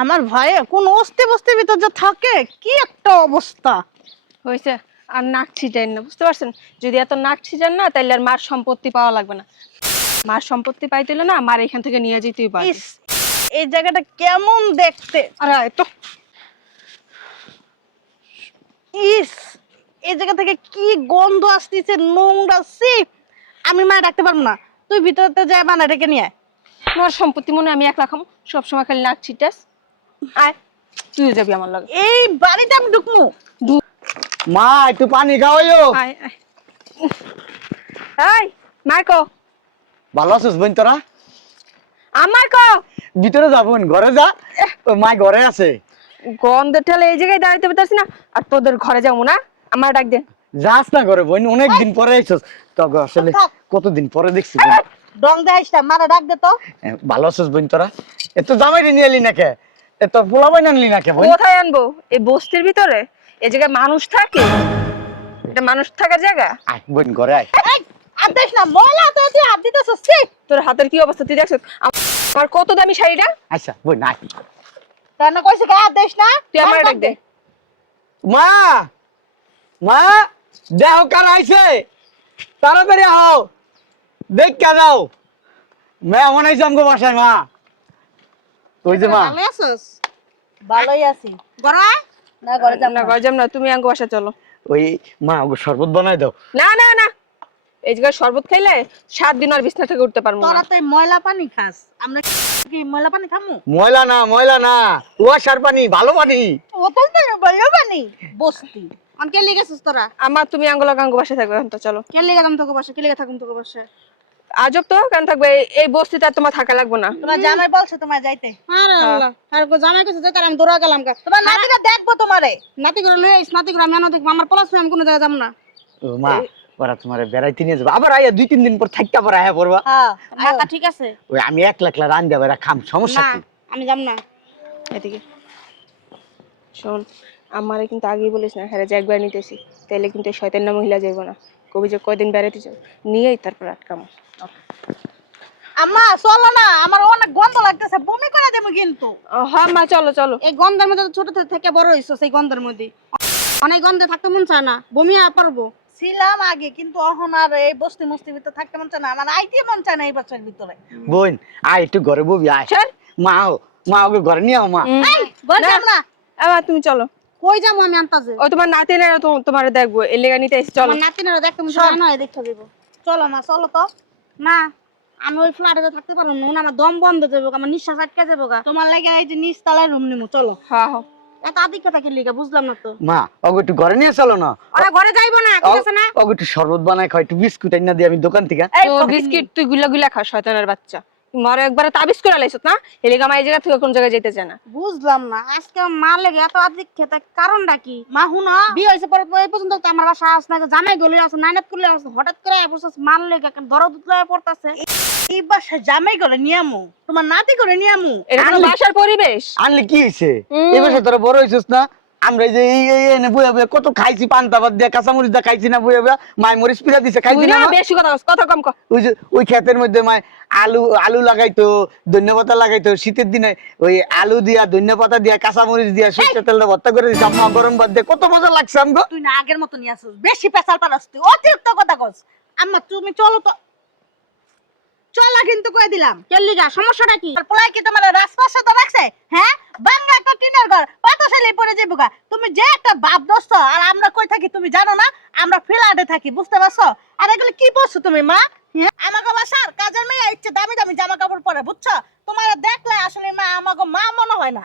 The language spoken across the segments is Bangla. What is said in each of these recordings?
আমার ভয়ে কোন অস্তি বস্তির ভিতর যে থাকে কি একটা অবস্থা হয়েছে। আর নাক ছিটাই না, বুঝতে পারছেন? যদি এত নাক ছিটান না তাহলে আর মার সম্পত্তি পাওয়া লাগবে না। মার সম্পত্তি পাইতে হলে না মার এখান থেকে নিয়ে যেতেই পারবে। ইস, এই জায়গাটা কেমন দেখতে। আরে তো ইস, এই জায়গা থেকে কি গন্ধ আসতেছে, নোংরা। সি, আমি মা ডাকতে পারবো না। তুই ভিতরতে যা, বানা ডেকে নিয়ে আয়। তোমার সম্পত্তি মনে হয় আমি একলা খাম? সবসময় খালি নাক ছিটাস। আয়, তুই যাবি আমার লগে। এই বাড়িতে আমি ঢুকমু। মা একটু পানি খাওয়াইও। আয় আয়। এই মার্কো, ভালো আছিস বোন তোরা? আমার কো ভিতরে যা বোন, ঘরে যা। ওই মা ঘরে আছে। গন্ধ ঠেলে এই জায়গায় দাঁড়াতে পারতাছি না, আর তোদের ঘরে যাবো না? আমার ডাক দে। যাস না ঘরে বোন, অনেকদিন পরে আইছস। তো আসলে কতদিন পরে দেখছি বোন। ডং দেখাইস না, মারা ডাক দে তো। ভালো আছিস বোন তোরা? এত জামাই নিয়ে এলি না কে? এত পোলাবাই আনলি না কে বোন? কোথায় আনবো? এই বস্তির ভিতরে এই জায়গায় মানুষ থাকে? এটা মানুষ থাকার জায়গা? আয় বোন ঘরে আয়। এই, আর দেখ না, ময়লা তো তুই হাত দিতেছস। সি, তোর হাতের কি অবস্থা তুই দেখছিস? আমার কত দামি শাড়িটা। আচ্ছা বোন আয়। তাই না কইছি গা হাত দিস না। তুই আমার ডাক দে। মা, মা দেহ কার আইছে, তাড়াতাড়ি আও, দেখ কে যাও। মেহমান আইছে আমগো বাসায়। মা ওই যে মা, ভালো আছিস? ভালোই আছি। ঘরে না, ঘরে যাব না না। ঘরে যাম না, তুমি আঙ্গো বাসা চলো। ওই মা ওগো শরবত বানাই দাও। না না না, এই জায়গায় শরবত খাইলে 7 দিন আর বিছনা থেকে উঠতে পারবো না। তোরা তো এই ময়লা পানি খাস, আমরা কি ময়লা পানি খামু? ময়লা না, কুয়াশার পানি, ভালো পানি। ও তো ময়লা পানি বস্তি। আন কে লিগে গেছিস তোরা? আমার তুমি আঙ্গো লাগা আঙ্গো বাসা থাকবে এখন তো চলো। কে লিগে দাম তোকে বসে, কে লিগে থাকুম তোকে বসে? আজব তো কেন থাকবে? এই বস্তিতে আর তোমার থাকা লাগবে না। তোমার জামাই বলছে তোমার যাইতে। আরে আল্লাহ, আর কো জামাই কইছে যাইতে, আমি দৌড়া গেলাম কা। তোমার নাতিটা দেখবো তোমারে। নাতি করে লই আইস, নাতি করে আমি আনো দেখব। আমার পলাশ আমি কোন জায়গা যাব না। ও মা, ওরা তোমার বেড়াইতে নিয়ে যাবে আবার। আয়া 2-3 দিন পর থাকতে পর আয়া পড়বা। হ্যাঁ, মাথা ঠিক আছে। ওই আমি একলা একলা রান দেবে খাম, সমস্যা না, কি? আমি যাব না। এদিকে শোন, আমারে কিন্তু আগেই বলিস না, হ্যাঁ যে একবার নিতেছি তাইলে কিন্তু এই শয়তান না মহিলা যাইব না। কবি যে কয়দিন বেড়াতে যাও, নিয়েই তারপর আটকামো। আম্মা চলো না, আমার অনেক গন্ধ লাগতেছে, বমি করে দেবো কিন্তু। হ্যাঁ মা চলো চলো। এই গন্ধের মধ্যে তো ছোট থেকে বড় হইছো, সেই গন্ধের মধ্যে অনেক গন্ধে থাকতে মন চায় না, বমি আর পারবো। ছিলাম আগে, কিন্তু এখন আর এই বস্তি মস্তির ভিতরে থাকতে মন চায় না, আমার আইতে মন চায় না এই বাচ্চার ভিতরে। বোন আয় একটু ঘরে ববি আয়। চল। মা ওকে ঘরে নিয়ে আও মা। এই ঘরে যাব না। মা তুমি চলো। কই যাবো আমি আনতাজে? ও তোমার নাতিনেরা তোমার দেখবো, এর লেগা নিতে এসে চলো। আমার নাতিনেরা দেখতে মন চায় না, দেখতে দেব। চলো মা, চলো তো। না, আমি ওই ফ্ল্যাটে থাকতে পারবো না, আমার দম বন্ধ হয়ে যাবো, আমার নিঃশ্বাস আটকে যাবো গা। তোমার লাগে এই যে নিচ তলায় রুম নিমু, চলো। হ্যাঁ হ্যাঁ। এত আদিক্ষা থাকে লিগা, বুঝলাম না তো। মা ওকে একটু ঘরে নিয়ে চলো না। ওরা ঘরে যাইবো না, ঠিক আছে না? ওকে একটু শরবত বানায় খাও, একটু বিস্কুট এনে দিয়ে আমি দোকান থেকে। এই ও বিস্কিট তুই গুলা গুলা খা, শয়তানের বাচ্চা। মারে একবারে তাবিজ করে লাইছত না, এর লেগা মা এই জায়গা থেকে কোন জায়গায় যেতে চায় না। বুঝলাম না আজকে মা লেগে এত আদিক্ষা, তার কারণটা কি? মা হুনো বিয়ে হয়েছে পরে এই পর্যন্ত তো আমার বাসা আস না, জামাই গলে আছে, নাইনাত করলে আছে, হঠাৎ করে বসে মার লেগে কেন দরদ উতলায় পড়তাছে। এই বাসা জামাই করে নিয়ামু, তোমার নাতি করে নিয়ামু। এটা কোনো বাসার পরিবেশ? আনলে কি হয়েছে? এবার তোরা বড় হয়েছিস না? আমরা এই যে এই এনে বইয়া বইয়া কত খাইছি, পান্তা ভাত দিয়া কাঁচামরিচ দিয়া খাইছি না, বইয়া বইয়া মাই মরিচ পিড়া দিছে, খাইছি তুই না না মা? বেশি কথা কস, কথা কম কর। ওই যে ওই ক্ষেতের মধ্যে মাই আলু লাগাইতো, ধন্যপাতা লাগাইতো, শীতের দিনে ওই আলু দিয়া ধন্যপাতা দিয়া কাঁচামরিচ দিয়া সরষের তেল ভর্তা করে দিছে আম্মা, গরম ভাত দিয়ে কত মজা লাগছে আমগো। তুই না আগের মতো নিয়ে আসছিস, বেশি পেশাল পারাস তুই, অতিরিক্ত কথা কস। আম্মা তুমি চলো তো, চলা কিন্তু কই দিলাম। কেলিগা সমস্যাটা কি? পোলাই কি তোমার রাজপাশে তো রাখছে? হ্যাঁ, বাংলা একটা টিনের ঘর, পাতাশালি পড়ে যাবো গা। তুমি যে একটা বাপ দোস্ত, আর আমরা কই থাকি তুমি জানো না? আমরা ফ্ল্যাটে থাকি, বুঝতে পারছো? আর এগুলো কি বলছো তুমি মা? হ্যাঁ, আমাকে বাসার কাজের মেয়ে ইচ্ছে দামি দামি জামা কাপড় পরে, বুঝছো? তোমার দেখলে আসলে মা আমাকে মা মনে হয় না।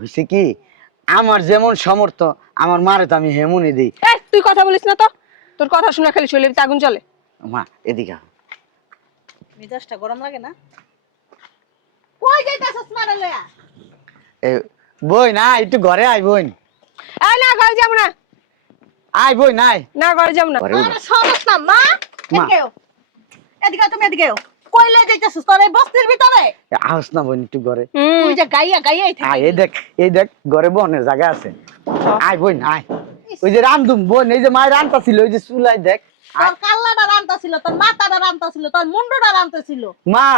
হইছে কি, আমার যেমন সমর্থ আমার মারে তো আমি হেমুনি দিই। এই তুই কথা বলিস না তো, তোর কথা শুনে খালি শরীরে আগুন জ্বলে। মা এদিকে আও। মেজাজটা গরম লাগে না? কই যাইতাছস মারে লয়া? বই না একটু ঘরে আয় বোন। এই না ঘরে যাব না। আয় বই নাই না ঘরে যাব না। ঘরে আরে সরস না মা, মা। এদিকে আও। এদিকে আও, তুমি এদিকে আও। কইলে যাইতাছস তোর এই বস্তির ভিতরে? আস না বোন একটু ঘরে। তুই যে গাইয়া গাইয়াই আয় থাকিস। এই দেখ ঘরে বনের জায়গা আছে। আয় বোন আয়। ওই যে রান্ধুম বোন, এই যে মায়ের রান্তা ছিল, ওই যে চুলাই দেখ। তোর কাল্লাটা রান্তা ছিল, তোর মাথাটা রান্তা ছিল, তোর মুন্ডুটা রান্তা ছিল। মা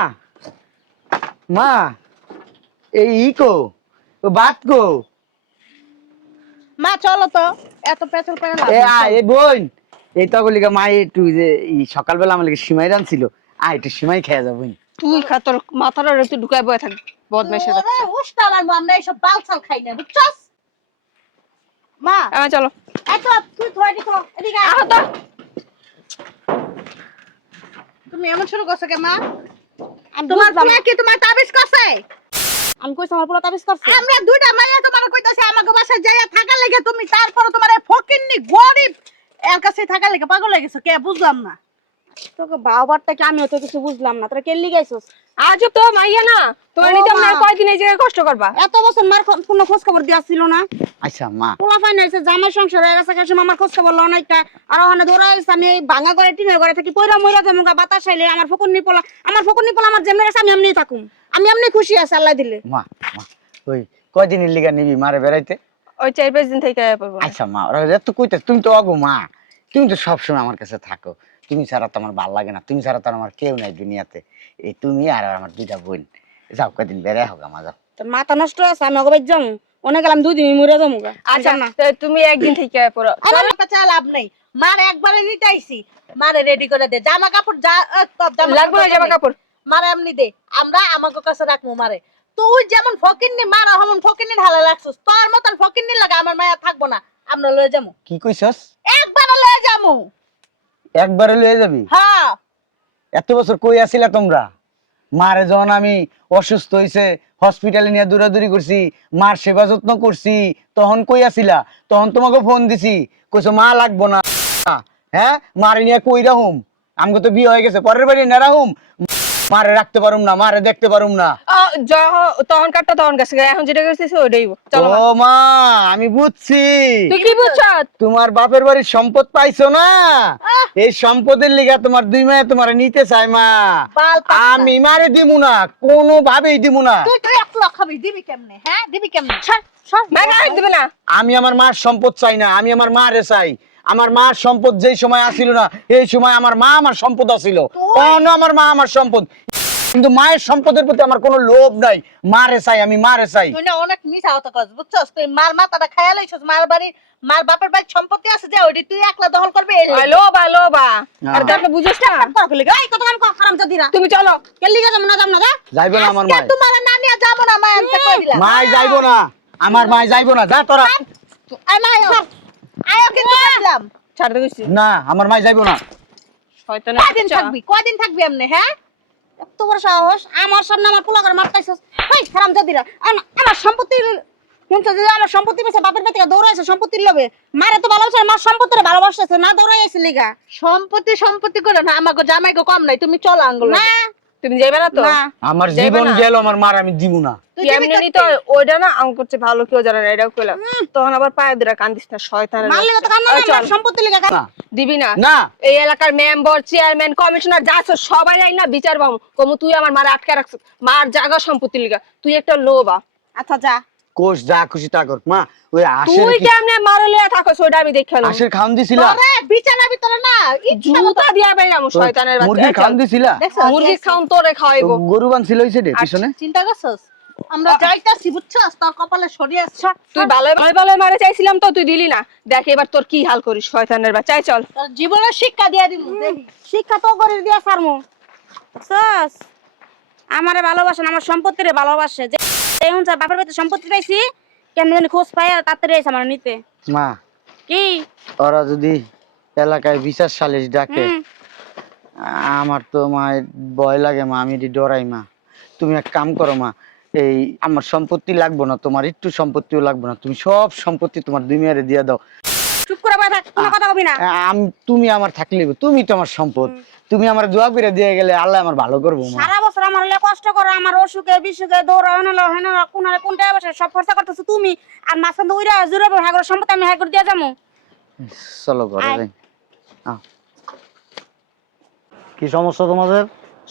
মা এই ইকো ও বাত কো মা চলো তো, এত পেছল করে লাভ এ নেই, আ চলো। এ বোন এই তো বলি মা একটু যে সকালবেলা আমার লাগে সিমাই রানছিল একটু সিমাই খেয়ে যাবো তুই খা, তোর মাথাটা একটু ঢুকায় বয়ে থাক, বদমাইশের ওরে, বাচ্চা। উষ্টা মারবো, আমরা এইসব বালছাল খাই না, বুঝছস? মা, চলো এত তুই ধরে দিছো, এদিকে আয়। আহ তো। তুমি এমন শুরু করছো কে মা? আমি তোমার বুঝলাম পোলা না। কি তোমার তাবিজ করছে? আমি কইছি আমার পোলা তাবিজ করছে। আমরা দুইটা মাইয়া তোমার কইতাছি আমাকে বাসায় যাইয়া থাকার লেগে, তুমি তারপর তোমার এই ফকিন্নি গরিব এর কাছে থাকার লেগে পাগল হয়ে গেছো, কে বুঝলাম না। তোকে বাবারটা কি আমিও তো কিছু বুঝলাম না, তোরা কেলি গাইছস? আজও তো মাইয়া না, তোমার ও নিতে মা। আর কয়দিন এই জায়গায় কষ্ট করবা? এত বছর মার কোনো খোঁজ খবর দেওয়া ছিল না। আচ্ছা মা পোলা ফাইন হয়েছে, জামাই সংসার হয়ে গেছে, কাছে আমার খোঁজ খবর লও নাই কা। আর ওখানে ধরা হয়েছে আমি এই ভাঙা করে টিনের ঘরে থাকি, পয়রা ময়রা জমুগা বাতাস আইলে আমার ফকুন্নি পোলা আমার যেমনি গেছে আমি এমনি থাকুম, আমি এমনি খুশি আছি আল্লাহ দিলে। মা মা ওই কয়দিনের লিগা নিবি মারে বেড়াইতে? ওই 4-5 দিন থেকে পড়বো। আচ্ছা মা ওরা এত কইতে তুমি তো অগো মা, তুমি তো সবসময় আমার কাছে থাকো, তুমি ছাড়া তো আমার ভালো লাগে না, তুমি ছাড়া তো আমার কেউ নাই দুনিয়াতে, এই তুমি আর আমার দুইটা বোন। যাও কয়দিন বেড়াই হোক আমার যাও। তোর মাথা নষ্ট আছে, আমি অগবাই যাম অনেক গেলাম 2 দিন মরে জমুগা। আচ্ছা না তো তুমি একদিন থেকে পড়ো। আমার মাথা চা লাভ নেই, মারে একবারে নিতাইছি, মারে রেডি করে দে, জামা কাপড় যা লাগবে না জামা কাপড়। মারে এমনি দে, আমরা আমাকে কাছে রাখবো মারে। তুই যেমন ফকিন্নি মারা হমন ফকিন্নি ঢালা রাখছিস, তোর মতন ফকিন্নি লাগা আমার মায়া থাকবো না, আমরা লয়ে যাবো, কি কইছস? একবারে লয়ে যাবো। একবারে লয়ে যাবি? হ্যাঁ, এত বছর কই আছিলা তোমরা? মারে যখন আমি অসুস্থ হইছে হসপিটালে নিয়ে দৌড়াদৌড়ি করছি, মার সেবা যত্ন করছি, তখন কই আছিলা? তখন তোমাকে ফোন দিছি, কইছো মা লাগবো না। হ্যাঁ মারে নিয়ে কই রাহুম? আমাকে তো বিয়ে হয়ে গেছে, পরের বাড়ি না রাহুম, মারে রাখতে পারুম না, মারে দেখতে পারুম না। তখন কাটটা তখন গেছে, এখন যেটা গেছিস ওইটাই চলো। ও মা আমি বুঝছি, তুই কি বুঝছস? তোমার বাপের বাড়ির সম্পদ পাইছো না, এই সম্পদের লিগা তোমার দুই মায়ে তোমার নিতে চাই মা। বাল পাকনা। আমি মারে দিমু না, কোনো ভাবেই দিমু না। তুই তুই এক লাখ খাবি, দিবি কেমনে? হ্যাঁ দিবি কেমনে? সর সর, না দিবে না। আমি আমার মার সম্পদ চাই না, আমি আমার মারে চাই। আমার মার সম্পদ যেই সময় আসিল না, এই সময় আমার মা আমার সম্পদ আসিল, অন্য আমার মা আমার সম্পদ, কিন্তু মায়ের সম্পদের প্রতি আমার কোনো লোভ নাই, মারে চাই, আমি মারে চাই। তুই না অনেক মিছা কথা কস, বুঝছস? তুই মার মাথাটা খায়া লইছস, মার বাড়ি মার বাপের বাড়ি সম্পত্তি আছে যে ওইটি তুই একলা দখল করবি এই লাগি। লো বা আর তুই বুঝছ না? করকে লাগা এই কত কাম কর হারাম জাদিরা। তুমি চলো। কেলি গা যাম না যা। যাইবো না আমার আজকে মায়, তোমার না নিয়ে যাবো না, মা আনতে কই দিলাম। মায় যাইবো না, আমার মায় যাইবো না, যা তোরা। আয় মা আয় কিন্তু কইলাম। ছাড়তে কইছি। না আমার মায় যাইবো না। শয়তানের কয়দিন বাচ্চা। থাকবি? কয়দিন থাকবি এমনি? হ্যাঁ এত বড় সাহস আমার সামনে আমার পোলা করে মারতাইছস। এই হারাম জাদিরা আমার সম্পত্তি শুনছ যে আমার সম্পত্তি পেছে বাপের বাড়ি থেকে দৌড়াইছে সম্পত্তির লোভে। মারে তো ভালোবাসে, মার সম্পত্তিরে ভালোবাসতেছে না, দৌড়াইছে লিগা। সম্পত্তি করে না, আমাকে জামাইকে কম নাই, তুমি চলো আঙ্গুল। না তুমি যাইবে না তো? না আমার যাইবে জীবন না? গেল, আমার মার আমি দিব না। তুই তুই এমনি তো ওইটা না আম করছে ভালো, কেউ জানে না, এটাও কইলাম। তখন আবার পায়ে দিরা কান্দিস না, শয়তানের মারলে তো বাচ্চা। কান্না আয় না, চল। আমার সম্পত্তি লিগা না দিবি না? না এই এলাকার মেম্বার, চেয়ারম্যান, কমিশনার যা আছে সবাই যাই না বিচার পাবো, কমু তুই আমার মারে আটকে রাখছিস মার জায়গা সম্পত্তি লিগা, তুই একটা লোবা। আচ্ছা যা কোষ যা খুশি তা কর মা। ওই আশের তুই কেমনে মারে লিয়া থাকস ওইটা আমি দেখে এলাম। আশের খাওন দিছিলা, আরে বিছানা ভিতরে না ইচ্ছা মতো জুতা দিয়া বেরাম শয়তানের বাচ্চা। মুরগির খাওন দিছিলা, দেখছো? মুরগি খাউন তোরে খাওয়াইবো। গরু বানছিল ওই সাইডে পিছনে। চিন্তা করছস? আমরা যাইতাছি, বুঝছস? তোর কপালে সরিয়ে আসছ। তুই ভালো মারে চাইছিলাম তো তুই দিলি না, দেখ এবার তোর কি হাল করিস শয়তানের বাচ্চা। আয় চল। তোর জীবনের শিক্ষা দিয়ে দিমু, দেখি। শিক্ষা তো করে দিয়া সারমু। বুঝছস আমারে ভালোবাসেন, আমার সম্পত্তিরে ভালোবাসে, যে এই হুনছা বাপের বাড়িতে সম্পত্তি পাইছি কেমনে জানি খোঁজ পাই আর তাড়াতাড়ি এসে আমার নিতে। মা কি ওরা যদি এলাকায় বিচার সালিশ ডাকে, হুম আমার তো মা ভয় লাগে মা, আমি ডরাই মা। তুমি এক কাম করো মা, এই আমার সম্পত্তি লাগবো না, তোমার একটু সম্পত্তিও লাগবো না, তুমি সব সম্পত্তি তোমার দুই মেয়ারে দিয়ে দাও। চুপ করে বসে থাক, কোনো কথা কবি না। তুমি আমার থাকলে তুমি তো আমার সম্পদ, তুমি আমার দোয়া করে দিয়ে গেলে আল্লাহ আমার ভালো করবো মা। সারা বছর আমার হলে কষ্ট করে, আমার অসুখে বিসুখে দৌড়া হেনালো হেনালো কোনারে কোনটা বসে সব খরচা করতেছো তুমি, আর মাঝখান তো উইরা জুড়ে হাগর সম্পত্তি আমি হাগর দিয়ে যাবো। চলো ঘরে আয়। যাই। কি সমস্যা তোমাদের?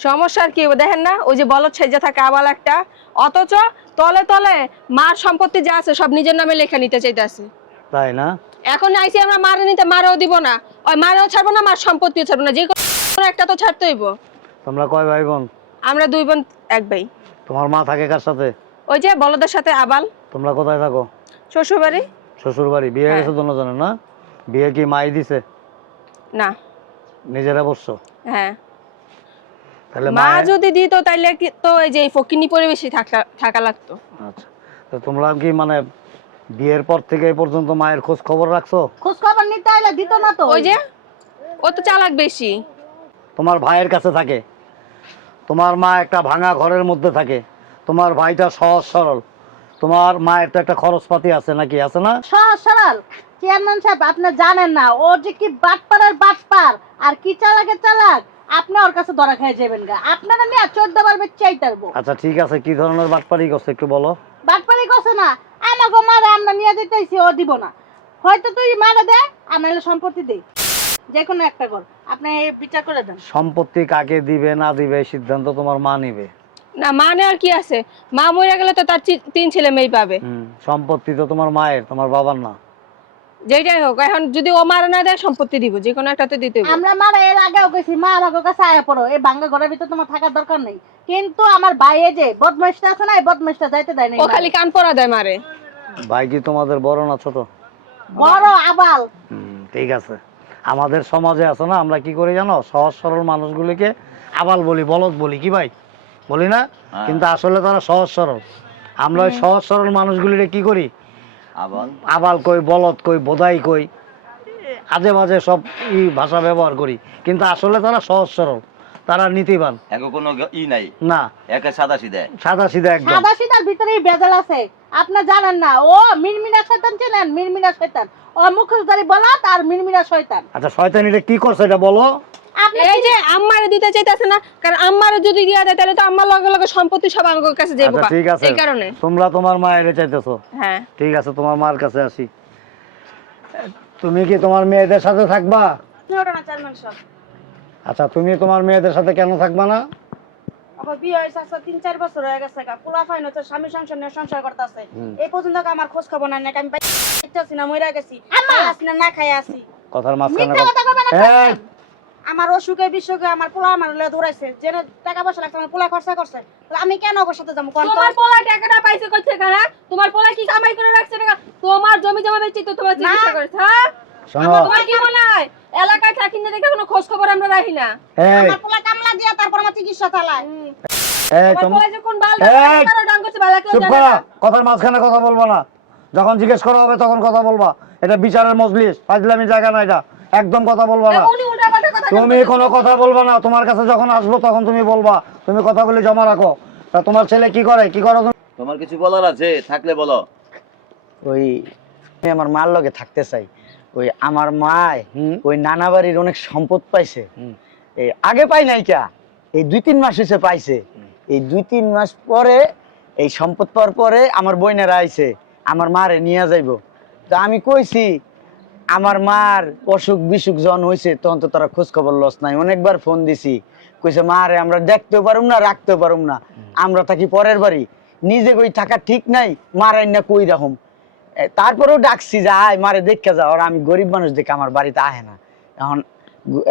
সমস্যার কি দেখেন না, ওই যে বলদ সেজে থাকে আবাল একটা, অথচ তলে তলে মার সম্পত্তি যা আছে সব নিজের নামে লেখা নিতে চাইতেছে। তাই না? এখন আইসি আমরা মারে নিতে, মারেও দিব না, ওই মারেও ছাড়বো না, মার সম্পত্তিও ছাড়বো না, যে কোনো একটা তো ছাড়তে হইব। তোমরা কয় ভাই বোন? আমরা 2 বোন 1 ভাই। তোমার মা থাকে কার সাথে? ওই যে বলদের সাথে আবাল তোমরা কোথায় থাকো? শ্বশুর বাড়ি। শ্বশুর বাড়ি। বিয়ে হ্যাঁ। গেছে দুজনের না? বিয়ে কি মাই দিছে? না। নিজেরা বসছো? হ্যাঁ। তাহলে মা মায়ের- যদি দিত তাইলে কি তো এই যে এই ফকিনি পরিবেশে থাকা লাগতো। আচ্ছা, তো তোমরা কি মানে বিয়ের পর থেকে এই পর্যন্ত মায়ের খোঁজ খবর রাখছো? খোঁজ খবর নিতে আইলে দিত না তো। ওই যে ও তো চালাক বেশি। তোমার ভাইয়ের কাছে থাকে, তোমার মা একটা ভাঙা ঘরের মধ্যে থাকে, তোমার ভাইটা সহজ সরল, তোমার মায়ের তো একটা খরচপাতি আছে নাকি, আছে না? সহজ সরল চেয়ারম্যান সাহেব, আপনি জানেন না ও যে কি বাটপাড়ার বাটপার আর কি চালাকের চালাক। আপনি ওর কাছে ধরা খেয়ে যাবেন গা, আপনারা নিয়ে 14 বার বেচাই তারবো। আচ্ছা ঠিক আছে, কি ধরনের বাটপারি করছে একটু বলো। বাটপাড়ি করছে না, আমাকে মারে আমরা নিয়ে যেতেছি, ও দিব না। হয়তো তুই মারা দে, আর নাহলে সম্পত্তি দে, যে কোনো একটা কর, আপনি বিচার করে দেন। সম্পত্তি কাকে দিবে না দিবে এই সিদ্ধান্ত তোমার মা নিবে। না মানে আর কি আছে, মা মরে গেলে তো তার 3 ছেলে মেয়ে পাবে। সম্পত্তি তো তোমার মায়ের, তোমার বাবার না। যেটাই হোক, এখন যদি ও মারা না দেয় সম্পত্তি দিব, যে কোনো একটাতে দিতে হবে। আমরা মারা এর আগেও গেছি, মা আমাকে কাছে আয়া পড়ো, এই ভাঙ্গা ঘরের ভিতর তোমার থাকার দরকার নেই। কিন্তু আমার ভাইয়ে যে বদমাইশটা আছে না, এই বদমাইশটা যাইতে দেয় না। ও খালি কান পরা দেয় মারে। ভাই কি তোমাদের বড় না ছোট? বড় আবাল। ঠিক আছে, আমাদের সমাজে আছে না, আমরা কি করি জানো, সহজ সরল মানুষগুলিকে আবাল বলি, বলদ বলি, কি ভাই বলি না? কিন্তু আসলে তারা সহজ সরল। আমরা ওই সহজ সরল মানুষগুলিকে কি করি, আবাল কই, বলদ কই, বোধাই কই, আজে বাজে সব ভাষা ব্যবহার করি, কিন্তু আসলে তারা সহজ সরল, তারা নীতিবান। এখন কোনো ই নাই, না একা সাদা সিধা। সাদা সিধা একদম। সাদা সিধার ভিতরেই ভেজাল আছে, আপনি জানেন না। ও মিনমিনা শয়তান চেনেন? মিনমিনা শয়তান, ও মুখোশধারী বলদ আর মিনমিনা শয়তান। আচ্ছা শয়তানিটা কি করছে এটা বলো। আপনি এই যে আম্মারে দিতে চাইতেছে না, কারণ আম্মারে যদি দিয়া দেয় তাহলে তো আম্মার লগে লগে সম্পত্তি সব আমার কাছে যাইবো। আচ্ছা ঠিক আছে, এই কারণে তোমরা তোমার মায়ের চাইতেছো। হ্যাঁ ঠিক আছে, তোমার মার কাছে আসি। তুমি কি তোমার মেয়েদের সাথে থাকবা? চেয়ারম্যান সাহেব, আচ্ছা তুমি তোমার মেয়েদের সাথে কেন থাকবা না? আমার বিয়ে হয়েছে আজকে 3-4 বছর হয়ে গেছে, পোলা ফাইন হচ্ছে, স্বামী সংসার নিয়ে সংসার করতেছে। এই পর্যন্ত আমার খোঁজ খবর নাই, নাকি আমি পাইতেছি না, মইরা গেছি, আসি না, না খাই আসি। কথার মাঝখানে মিথ্যা কথা কইবেন না। এই, আমার অসুখে বিসুখে আমার পোলা আমার লয়ে দৌড়াইছে, যেন টাকা পয়সা লাগছে আমার পোলা খরচা করছে, তাহলে আমি কেন ওর সাথে যাবো? কোন তোমার পোলা টাকাটা পাইছে কই থেকে? হ্যাঁ তোমার পোলা কি কামাই করে রাখছে টাকা? তোমার জমি জমা বেচে তো তোমার চিকিৎসা করেছে। হ্যাঁ শোনো, তোমার কি মনে হয় এলাকায় থাকি না দেখে কোনো খোঁজ খবর আমরা রাখি না? এই আমার পোলা কামলা দিয়া তারপর আমার চিকিৎসা চালায়। এই তোমার তুমি পোলা যে কোন বাল এই, কারো ডাং করছে বালা কেউ চুপ জানে করো, না। কথার মাঝখানে কথা বলবো না। যখন জিজ্ঞেস করা হবে তখন কথা বলবা। এটা বিচারের মজলিস, ফাজলামি জায়গা না, এটা একদম কথা বলবা না। উনি উল্টা পাল্টা কথা তুমি কোনো কথা বলবা না, তোমার কাছে যখন আসবো তখন তুমি বলবা। তুমি কথাগুলি জমা রাখো। তা তোমার ছেলে কি করে, কি করো তুমি? তোমার কিছু বলার আছে থাকলে বলো। ওই আমি আমার মার লগে থাকতে চাই। ওই আমার মায় ওই নানা বাড়ির অনেক সম্পদ পাইছে। এই আগে পাই নাই কা, এই 2-3 মাস হইছে পাইছে। এই 2-3 মাস পরে এই সম্পদ পাওয়ার পরে আমার বোনেরা আইছে আমার মারে নিয়ে যাইবো। তো আমি কইছি আমার মার অসুখ বিসুখ যখন হয়েছে তখন তো তারা খোঁজ খবর লস নাই। অনেকবার ফোন দিছি, কইছে মারে আমরা দেখতেও পারুম না, রাখতেও পারুম না, আমরা থাকি পরের বাড়ি, নিজে কই থাকা ঠিক নাই, মারাই না কই রকম। তারপরেও ডাকছি যে আয় মারে দেখে যাও, আর আমি গরিব মানুষ দেখে আমার বাড়িতে আহে না। এখন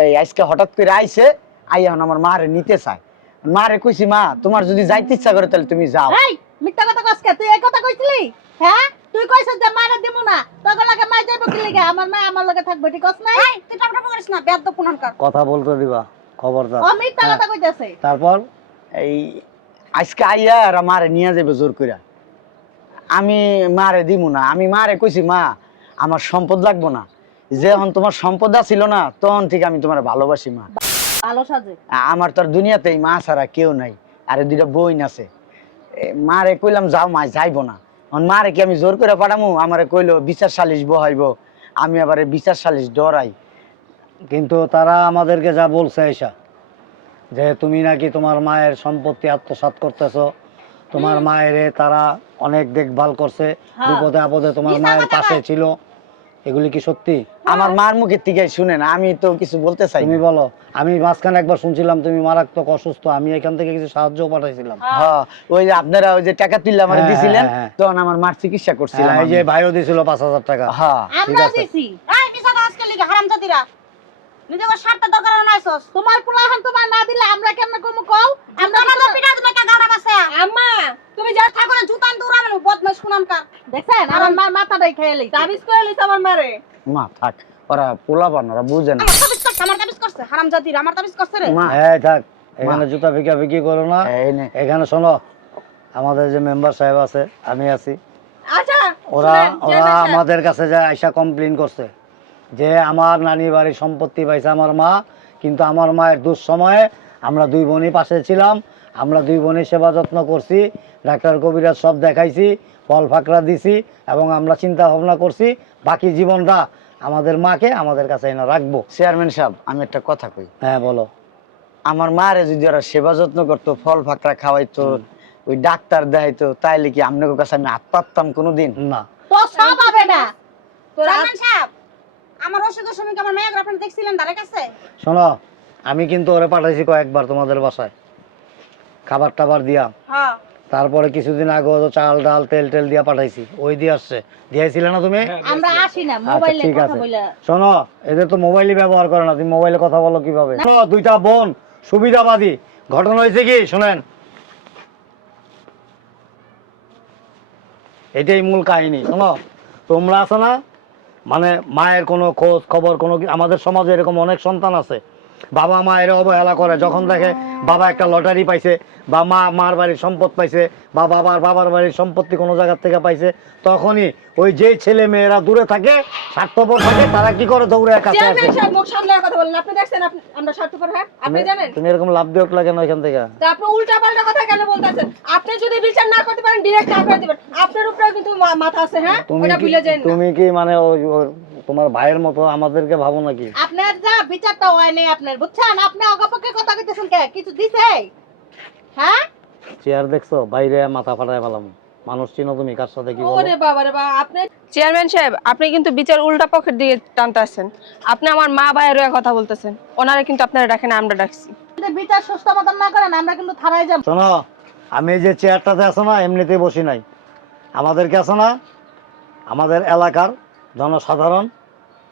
এই আজকে হঠাৎ করে আইছে, আই এখন আমার মারে নিতে চায়। মারে কইছি মা তোমার যদি যাইতে ইচ্ছা করে তাহলে তুমি যাও। এই মিথ্যা কথা কইছ কে? তুই এই কথা কইছিলি? হ্যাঁ তুই কইছিস যে মারে দিমু না, তখন লাগে মাই যাইবো কি লাগা? আমার মা আমার লগে থাকবে, ঠিক আছে না? এই তুই টাপটাপ করিস না, বেয়াদব পুননকার। কথা বলতে দিবা, খবরদার। ও মিথ্যা কথা কইতাছে। তারপর এই আজকে আইয়া আর মারে নিয়ে যাবে জোর কইরা। আমি মারে দিমু না। আমি মারে কইছি মা আমার সম্পদ লাগবো না, যখন তোমার সম্পদ ছিল না তখন থেকে আমি তোমার ভালোবাসি মা। ভালো সাজে। আমার তো আর দুনিয়াতে মা ছাড়া কেউ নাই, আরে 2টা বোন আছে। মারে কইলাম যাও মা, যাইবো না। মারে কি আমি জোর করে পাঠামু? আমারে কইলো বিচার সালিশ বহাইবো, আমি আবার বিচার সালিশ ডরাই। কিন্তু তারা আমাদেরকে যা বলছে এসা, যে তুমি নাকি তোমার মায়ের সম্পত্তি আত্মসাৎ করতেছো, তোমার মায়েরে তারা অনেক দেখভাল করছে, বিপদে আপদে তোমার মায়ের পাশে ছিল, এগুলি কি সত্যি? আমার মার মুখের থেকে শুনেন, আমি তো কিছু বলতে চাই তুমি না। বলো। আমি মাঝখানে একবার শুনছিলাম তুমি মারাত্মক অসুস্থ, আমি এখান থেকে কিছু সাহায্য পাঠাইছিলাম। হ্যাঁ, ওই যে আপনারা ওই যে টাকা তুললে আমার হ্যাঁ, দিছিলেন, হ্যাঁ, হ্যাঁ। তখন আমার মার চিকিৎসা করছিলাম এই যে আমি। ভাইও দিছিল 5,000 টাকা। হ্যাঁ আমরা আছে। দিছি। এই পিছা দাও আজকে লিগা হারামজাদিরা, নিজের স্বার্থ দরকার নাইছস। তোমার পোলা এখন তোমার না দিলে আমরা কেমনে কমু কও? আমরা তো পিটা তুমি কা গাড়া বাসা। আম্মা তুমি যা ঠাকুরের জুতান বদনাম কার দেখছেন আমার মা মাথাটাই খেয়ে লইছে তাবিজ করে লিস আমার মারে। মা থাক, ওরা পোলাপান, ওরা বুঝে না। আমার তাবিজ করছে হারামজাদির, আমার তাবিজ করছে রে। মা এই থাক, এখানে জুতা ফিকাফিকি করো না। এই নে। এখানে শোনো, আমাদের যে মেম্বার সাহেব আছে, আমি আছি, আচ্ছা ওরা শুনেন, ওরা চেয়ারম্যান সাহেব, আমাদের কাছে যা আইসা কমপ্লেইন করছে যে আমার নানির বাড়ির সম্পত্তি পাইছে আমার মা, কিন্তু আমার মায়ের দুঃসময়ে আমরা দুই বোনই পাশে ছিলাম, আমরা দুই বোনই সেবা যত্ন করছি, ডাক্তার কবিরাজ সব দেখাইছি, ফল ফাকরা দিছি, এবং আমরা চিন্তা ভাবনা করছি বাকি জীবনটা আমাদের মাকে আমাদের কাছে এনে রাখবো। চেয়ারম্যান সাহেব, আমি একটা কথা কই। হ্যাঁ বলো। আমার মারে যদি ওরা সেবা যত্ন করতো, ফল ফাকরা খাওয়াইতো, ওই ডাক্তার দেখাইতো, তাইলে কি আপনাদের কাছে আমি হাত পাততাম কোনোদিন? না, তো সব হবে না চেয়ারম্যান সাহেব, আমার অসুখের সময় কি আমার মেয়ের আপনারা দেখছিলেন ধারে কাছে? শোনো, আমি কিন্তু ওরে পাঠাইছি কয়েকবার তোমাদের বাসায় খাবার টাবার দিয়া, হ্যাঁ তারপরে কিছুদিন আগে তো চাল ডাল তেল টেল দিয়া পাঠাইছি, ওই দিয়ে আসছে, দিয়েছিলে না তুমি? আমরা আসি না আচ্ছা মোবাইলে ঠিক কথা আছে। বইলা শোনো, এদের তো মোবাইলই ব্যবহার করে না, তুমি মোবাইলে কথা বলো কিভাবে? শোনো, দুইটা বোন সুবিধাবাদী। ঘটনা হয়েছে কি শোনেন, এটাই মূল কাহিনী। শোনো, তোমরা আছো না, মানে মায়ের কোনো খোঁজ খবর কোনো আমাদের সমাজে এরকম অনেক সন্তান আছে, বাবা মায়ের অবহেলা করে, যখন দেখে বাবা একটা লটারি পাইছে, বা মা মার বাড়ির সম্পদ পাইছে, বা বাবার বাড়ির সম্পত্তি কোনো জায়গার থেকে পাইছে, তখনই ওই যে ছেলে মেয়েরা দূরে থাকে, স্বার্থপর থাকে, তারা কি করে দৌড়ে কাছে আসে। চেয়ারম্যান সাহেব মুখ সামলে কথা বলেন। আপনি দেখছেন আমরা স্বার্থপর? হ্যাঁ আপনি জানেন? তুমি এরকম লাভ দিও কেন এখান থেকে? তা আপনি উল্টা পাল্টা কথা কেন বলতেছেন? আপনি যদি বিচার না করতে পারেন ডিরেক্ট না করে দিবেন। আপনার উপরে কিন্তু মাথা আছে, হ্যাঁ ওটা ভুলে যান না। তুমি কি মানে তোমার ভাইয়ের মতো আমাদেরকে ভাবো নাকি? আপনার যা বিচারটা হয় নাই আপনার, বুঝছেন? আপনি অগপক্ষে কথা কইতেছেন কে? কিছু দিছে? হ্যাঁ চেয়ার দেখছো, বাইরে মাথা ফাটায় ফেলাম। মানুষ চিনো তুমি, কার সাথে কি বলো? ওরে বাবা রে বাবা, আপনি চেয়ারম্যান সাহেব আপনি কিন্তু বিচার উল্টা পক্ষের দিকে টানতেছেন। আপনি আমার মা ভাইয়ের কথা বলতেছেন, ওনারা কিন্তু আপনারা ডাকেন, আমরা ডাকছি। যদি বিচার সুস্থ মতন না করেন আমরা কিন্তু থানায় যাব। শোনো, আমি এই যে চেয়ারটাতে আছো না, এমনিতেই বসি নাই। আমাদেরকে আছো না, আমাদের এলাকার জনসাধারণ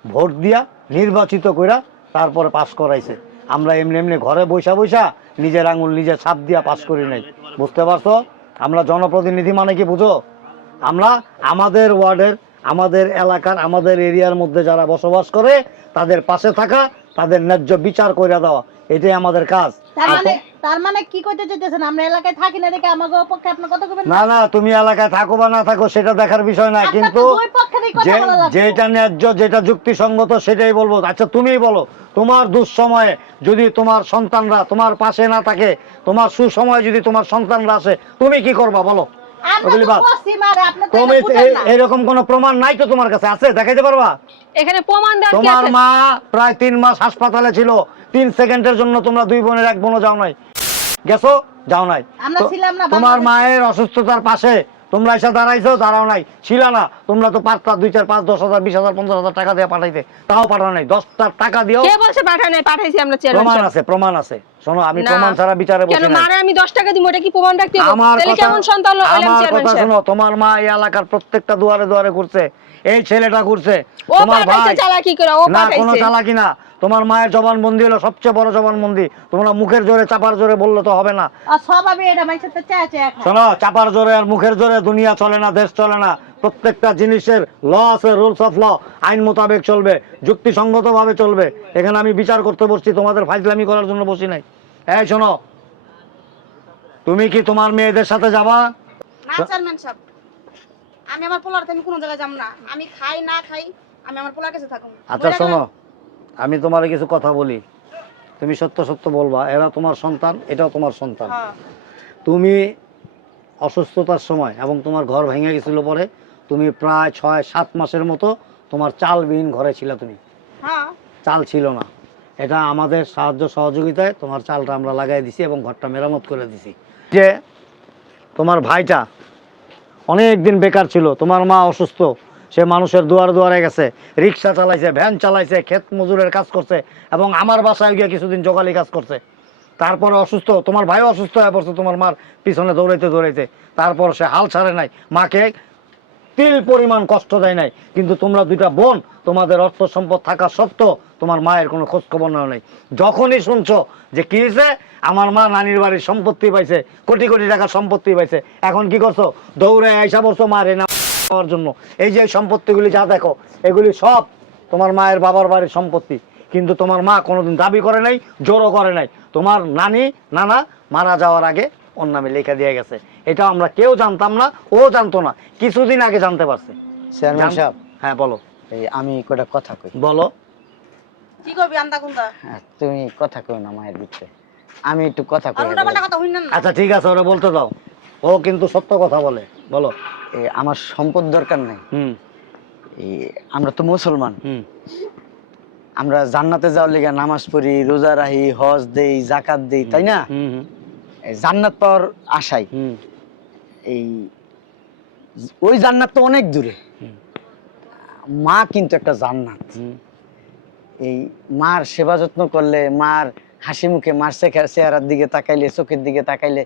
ভোট দিয়া নির্বাচিত কইরা তারপরে পাস করাইছে। আমরা এমনি এমনি ঘরে বৈশা বৈশা নিজের আঙুল নিজে ছাপ দিয়া পাস করি নাই, বুঝতে পারছো? আমরা জনপ্রতিনিধি মানে কি বুঝো? আমরা আমাদের ওয়ার্ডের, আমাদের এলাকার, আমাদের এরিয়ার মধ্যে যারা বসবাস করে তাদের পাশে থাকা, তাদের ন্যায্য বিচার কইরা দেওয়া, এটাই আমাদের কাজ। তার মানে কি কইতে চাইতেছেন? আমরা এলাকায় থাকি না দেখে আমাগো পক্ষে আপনি কথা কইবেন না না, তুমি এলাকায় থাকো বা না থাকো সেটা দেখার বিষয় না, কিন্তু দুই পক্ষেরই কথা বলা লাগবে। যেটা ন্যায্য, যেটা যুক্তিসঙ্গত সেটাই বলবো। আচ্ছা তুমিই বলো, তোমার দুঃসময়ে যদি তোমার সন্তানরা তোমার পাশে না থাকে, তোমার সুসময়ে যদি তোমার সন্তানরা আসে, তুমি কি করবা বলো? আমরা তো বসি মারে, আপনি তো তুমি এটা বুঝেন না। এরকম কোনো প্রমাণ নাই তো তোমার কাছে? আছে, দেখাইতে পারবা? এখানে প্রমাণ দেওয়ার কি তোমার আছে? মা প্রায় 3 মাস হাসপাতালে ছিল, 3 সেকেন্ডের জন্য তোমরা দুই বোনের এক বোনও যাও নাই, গেছো? যাও নাই। আমরা ছিলাম না তোমার বাংলাদেশে। মায়ের অসুস্থতার পাশে তোমরা এসে দাঁড়াইছো? দাঁড়াও নাই। ছিল না, তোমরা তো পাঁচটা 2 4 5 10 হাজার 20 হাজার 50 হাজার টাকা দিয়ে পাঠাইতে, তাও পাঠাও নাই। 10টা টাকা দিও। কে বলছে পাঠায় নাই? পাঠাইছি আমরা চেয়ারম্যান প্রমাণ সাহেব। আছে, প্রমাণ আছে। শোনো, আমি না। প্রমাণ ছাড়া বিচারে কেন বসি না। মারে আমি 10 টাকা দিব, এটা কি প্রমাণ রাখতে হবে? আমার তাহলে কথা, কেমন সন্তান হলো আমার চেয়ারম্যান কথা সাহেব? শোনো, তোমার মা এই এলাকার প্রত্যেকটা দুয়ারে দুয়ারে ঘুরছে, এই ছেলেটা ঘুরছে, ও তোমার পাঠাইছে ভাই। চালাকি করে, ও না, কোনো পাঠাইছে। চালাকি না। তোমার মায়ের জবানবন্দি হলো সবচেয়ে বড় জবানবন্দি। তোমরা মুখের জোরে চাপার জোরে বললে তো হবে না। আর স্বভাবে এটা মাইছে তো চায় চায় খায়। শোনো, চাপার জোরে আর মুখের জোরে দুনিয়া চলে না, দেশ চলে না। প্রত্যেকটা জিনিসের ল আছে, রুলস অফ ল, আইন মোতাবেক চলবে, যুক্তিসঙ্গত ভাবে চলবে। এখানে আমি বিচার করতে বসছি, তোমাদের ফাইজলামি করার জন্য বসি নাই। এই শোনো, তুমি কি তোমার মেয়েদের সাথে যাবা? না চেয়ারম্যান সাহেব, আমি আমার পোলার আমি কোনো জায়গায় যাব না। আমি খাই না খাই, আমি আমার পোলার কাছে থাকুম। আচ্ছা শোনো, আমি তোমার কিছু কথা বলি, তুমি সত্য সত্য বলবা। এরা তোমার সন্তান, এটাও তোমার সন্তান। হ্যাঁ। তুমি অসুস্থতার সময় এবং তোমার ঘর ভেঙে গেছিল পরে, তুমি প্রায় 6-7 মাসের মতো তোমার চালবিহীন ঘরে ছিল। তুমি হ্যাঁ চাল ছিল না, এটা আমাদের সাহায্য সহযোগিতায় তোমার চালটা আমরা লাগাই দিছি এবং ঘরটা মেরামত করে দিছি। যে তোমার ভাইটা অনেক দিন বেকার ছিল, তোমার মা অসুস্থ, সে মানুষের দুয়ারে দুয়ারে গেছে, রিক্সা চালাইছে, ভ্যান চালাইছে, ক্ষেত মজুরের কাজ করছে, এবং আমার বাসায় গিয়ে কিছুদিন জোগালি কাজ করছে। তারপরে অসুস্থ, তোমার ভাইও অসুস্থ হয়ে পড়ছে তোমার মার পিছনে দৌড়াইতে দৌড়াইতে। তারপর সে হাল ছাড়ে নাই, মাকে তিল পরিমাণ কষ্ট দেয় নাই, কিন্তু তোমরা দুইটা বোন তোমাদের অর্থ সম্পদ থাকা সত্ত্বেও তোমার মায়ের কোনো খোঁজ খবর নেওয়া নেই। যখনই শুনছো যে কি হয়েছে, আমার মা নানির বাড়ির সম্পত্তি পাইছে, কোটি কোটি টাকার সম্পত্তি পাইছে, এখন কি করছো? দৌড়ে আইসা পড়ছো মারে না পাওয়ার জন্য। এই যে সম্পত্তিগুলি যা দেখো, এগুলি সব তোমার মায়ের বাবার বাড়ির সম্পত্তি, কিন্তু তোমার মা কোনোদিন দাবি করে নাই, জোরও করে নাই। তোমার নানি নানা মারা যাওয়ার আগে ওর নামে লেখা দিয়ে গেছে। এটা আমরা কেউ জানতাম না, ও জানতো না, কিছুদিন আগে জানতে পারছে। চেয়ারম্যান সাহেব, হ্যাঁ বলো। এই আমি কটা কথা কই। বলো। কি করবি আন্দা কুন্দা হ্যাঁ, তুমি কথা কই না মায়ের ভিতরে, আমি একটু কথা আর কই। উল্টা পাল্টা কথা হইন না। আচ্ছা ঠিক আছে, ওরা বলতে দাও, ও কিন্তু সত্য কথা বলে। বলো। আমার সম্পদ দরকার নাই। হুম এই আমরা তো মুসলমান, হুম আমরা জান্নাতে যাওয়ার লিগে নামাজ পড়ি, রোজা রাখি, হজ দেই, জাকাত দেই, তাই না? হুম হুম এই জান্নাত পাওয়ার আশায় হুম এই ওই জান্নাত তো অনেক দূরে, মা কিন্তু একটা জান্নাত। হুম। এই মার সেবা যত্ন করলে, মার হাসি মুখে, মার চেহারার দিকে তাকাইলে, চোখের দিকে তাকাইলে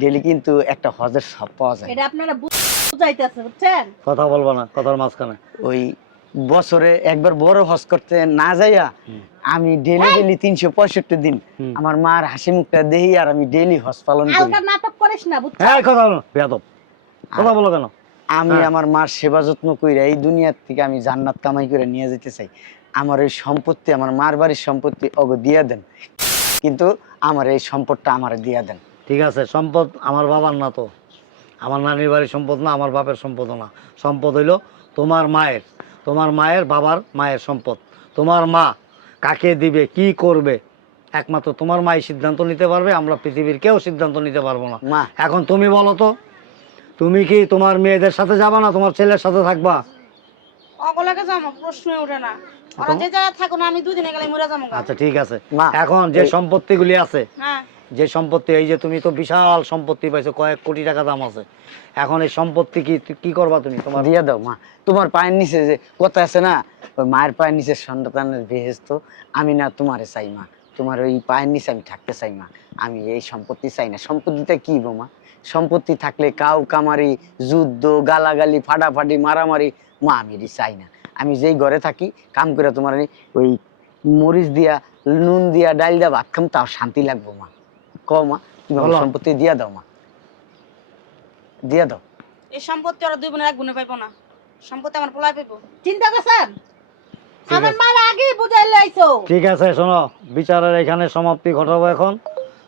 ডেলি কিন্তু একটা হজের সব পাওয়া যায়। এটা আপনারা বুঝাইতেছে, বুঝছেন? কথা বলবো না, কথার মাঝখানে। ওই বছরে একবার বড় হজ করতে না যাইয়া আমি ডেলি 365 দিন আমার মার হাসি মুখটা দেখি, আর আমি ডেলি হজ পালন করি। হালকা নাটক করিস না, বুঝছেন? হ্যাঁ কথা বলো বেয়াদব, কথা বলো কেন? আমি হ্যাঁ। আমার মার সেবা যত্ন কইরা এই দুনিয়ার থেকে আমি জান্নাত কামাই করে নিয়ে যেতে চাই। আমার এই সম্পত্তি, আমার মার বাড়ির সম্পত্তি ওগো দিয়া দেন, কিন্তু আমার এই সম্পদটা আমার দিয়া দেন। ঠিক আছে, সম্পদ আমার বাবার না তো, আমার নানির বাড়ির সম্পদ না, আমার বাপের সম্পদও না। সম্পদ হইলো তোমার মায়ের, তোমার মায়ের বাবার মায়ের সম্পদ। তোমার মা কাকে দিবে, কি করবে, একমাত্র তোমার মাই সিদ্ধান্ত নিতে পারবে, আমরা পৃথিবীর কেউ সিদ্ধান্ত নিতে পারবো না। মা, এখন তুমি বলো তো, তুমি কি তোমার মেয়েদের সাথে যাবা না তোমার ছেলের সাথে থাকবা? অগলাকে যাবো, প্রশ্নই ওঠে না। ওরা যে জায়গায় থাকো না, আমি দুদিনে গেলে মরে যাবো। আচ্ছা ঠিক আছে, মা, এখন যে সম্পত্তিগুলি আছে, হ্যাঁ যে সম্পত্তি, এই যে তুমি তো বিশাল সম্পত্তি পাইছো, কয়েক কোটি টাকা দাম আছে, এখন এই সম্পত্তি কি করবা তুমি? তোমার দিয়া দাও মা। তোমার পায়ের নিচে যে কথা আছে না, ওই মায়ের পায়ের নিচে সন্তানের বেহেশত, আমি না তোমারে চাই মা। তোমার ওই পায়ের নিচে আমি থাকতে চাই মা। আমি এই সম্পত্তি চাই না। সম্পত্তিটা কি গো মা? সম্পত্তি থাকলে কাউ কামারি, যুদ্ধ, গালাগালি, ফাটাফাটি, মারামারি, মা আমি এটি চাই না। আমি যেই ঘরে থাকি কাম করে তোমার ওই মরিচ দিয়া, নুন দিয়া, ডাল দিয়া ভাত খাম, তাও শান্তি লাগবো মা। কও মা, তুমি আমার বলো। সম্পত্তি দিয়া দাও মা, দিয়া দাও। এই সম্পত্তি ওরা দুই বোনের এক বোনে পাইবো না, সম্পত্তি আমার পোলায় পাইবো। চিন্তা করছেন? ঠিক আমার আছে। মার আগেই বুঝাই লাইছো। ঠিক আছে, শোনো, বিচারের এখানে সমাপ্তি ঘটাবো এখন।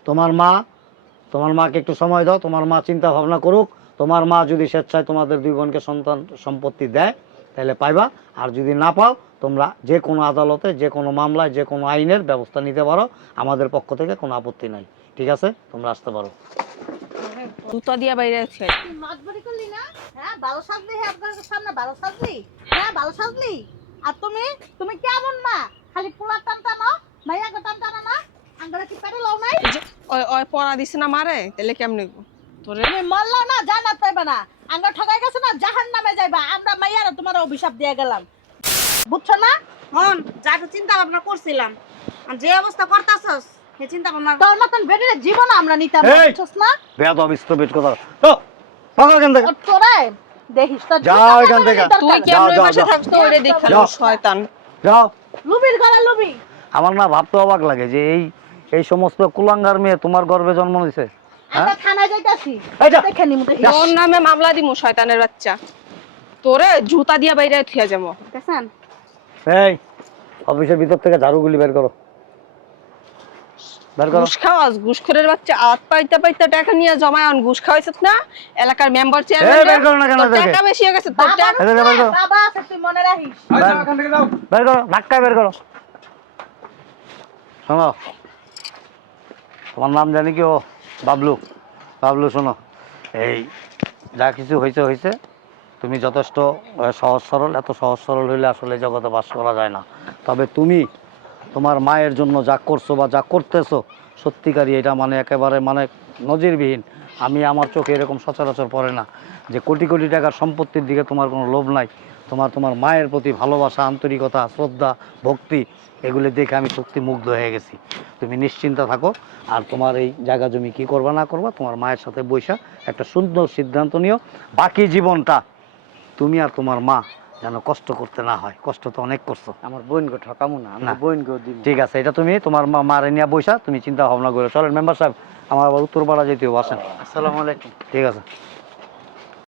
তোমার মাকে একটু সময় দাও, তোমার মা চিন্তা ভাবনা করুক। তোমার মা যদি স্বেচ্ছায় তোমাদের দুই বোনকে সন্তান সম্পত্তি দেয় তাহলে পাইবা, আর যদি না পাও তোমরা যে কোনো আদালতে, যে কোনো মামলায়, যে কোনো আইনের ব্যবস্থা নিতে পারো, আমাদের পক্ষ থেকে কোনো আপত্তি নাই। ঠিক আছে, তোমরা আসতে পারো। জুতা দিয়া বাইরে আছে। তুই মাতবাড়ি করলি না? হ্যাঁ, ভালো সাজলি, হ্যাঁ, আপনার সামনে ভালো সাজলি, হ্যাঁ ভালো সাজলি। আর তুমি কেমন মা? খালি পোলা টান টানো, মাইয়া গো টান টানো না? আঙ্গরা কি পেরে লও নাই? এই যে ওই পড়া দিছে না মারে, তাহলে কেমনে গো তোরে? তুমি মরলা না, জান্নাত পাইবা না। আঙ্গা ঠকাই গেছে না, জাহান্নামে যাইবা। আমরা মাইয়ারা তোমার অভিশাপ দিয়ে গেলাম, বুঝছো না? হন যা একটু চিন্তা ভাবনা করছিলাম, আর যে অবস্থা করতাছস সে চিন্তা ভাবনা তোর মতন বেডিরে জীবন আমরা নিতাম না, এই! বুঝছস না? বেয়াদব, স্থবির কথা। তো পাগল এখান থেকে। ও তোরে দেখিস তো, যাও এখান থেকে। তুই যাও, কেমন যাও, পাশে যাও। থাকছ ওরে দেখালো যাও। শয়তান। যাও। লুবির গলা লুবি। আমার না ভাবতে অবাক লাগে যে এই সমস্ত কুলাঙ্গার মেয়ে তোমার গর্ভে জন্ম নিছে। আমরা থানায় যাইতাছি, এই যা। দেখে নিমু দেখি। তোর নামে মামলা দিমু শয়তানের বাচ্চা, তোরে জুতা দিয়া বাইরে থিয়া যাবো। দেখছেন। এই অফিসের ভিতর থেকে ঝাড়ুগুলি বের করো, বের করো। ঘুষ খাওয়াস, ঘুষখোরের বাচ্চা, হাত পাইতে পাইতে টাকা নিয়ে জমায় আন ঘুষ খাওয়াইছিস না এলাকার মেম্বার এই বের করো না কেন চেয়ারম্যান, এদেরকে? টাকা বেশি হয়ে গেছে তোর টাকা। এদেরকে বের করো, বাবা আছে, তুই মনে রাখিস। বের করো, ধাক্কায় বের করো। শোনো, তোমার নাম জানি কি? ও বাবলু। বাবলু শোনো, এই যা কিছু হয়েছে হয়েছে, তুমি যথেষ্ট সহজ সরল, এত সহজ সরল হইলে আসলে জগতে বাস করা যায় না। তবে তুমি তোমার মায়ের জন্য যা করছো বা যা করতেছো, সত্যিকারই এটা মানে একেবারে মানে নজিরবিহীন। আমি আমার চোখে এরকম সচরাচর পড়ে না যে কোটি কোটি টাকার সম্পত্তির দিকে তোমার কোনো লোভ নাই। তোমার মায়ের প্রতি ভালোবাসা, আন্তরিকতা, শ্রদ্ধা, ভক্তি, এগুলি দেখে আমি সত্যি মুগ্ধ হয়ে গেছি। তুমি নিশ্চিন্তা থাকো, আর তোমার এই জায়গা জমি কী করবা না করবা, তোমার মায়ের সাথে বৈশা একটা সুন্দর সিদ্ধান্ত নিও। বাকি জীবনটা তুমি আর তোমার মা যেন কষ্ট করতে না হয়, কষ্ট তো অনেক করছো। আমার বোনকে ঠকামো না, না। আমার বোনকেও দিব। ঠিক আছে, এটা তুমি তোমার মারে নিয়ে বইসা তুমি চিন্তা ভাবনা করে চলেন। মেম্বার সাহেব, আমার আবার উত্তরপাড়া যেতে হবে, আসেন। আসসালামু আলাইকুম। ঠিক আছে।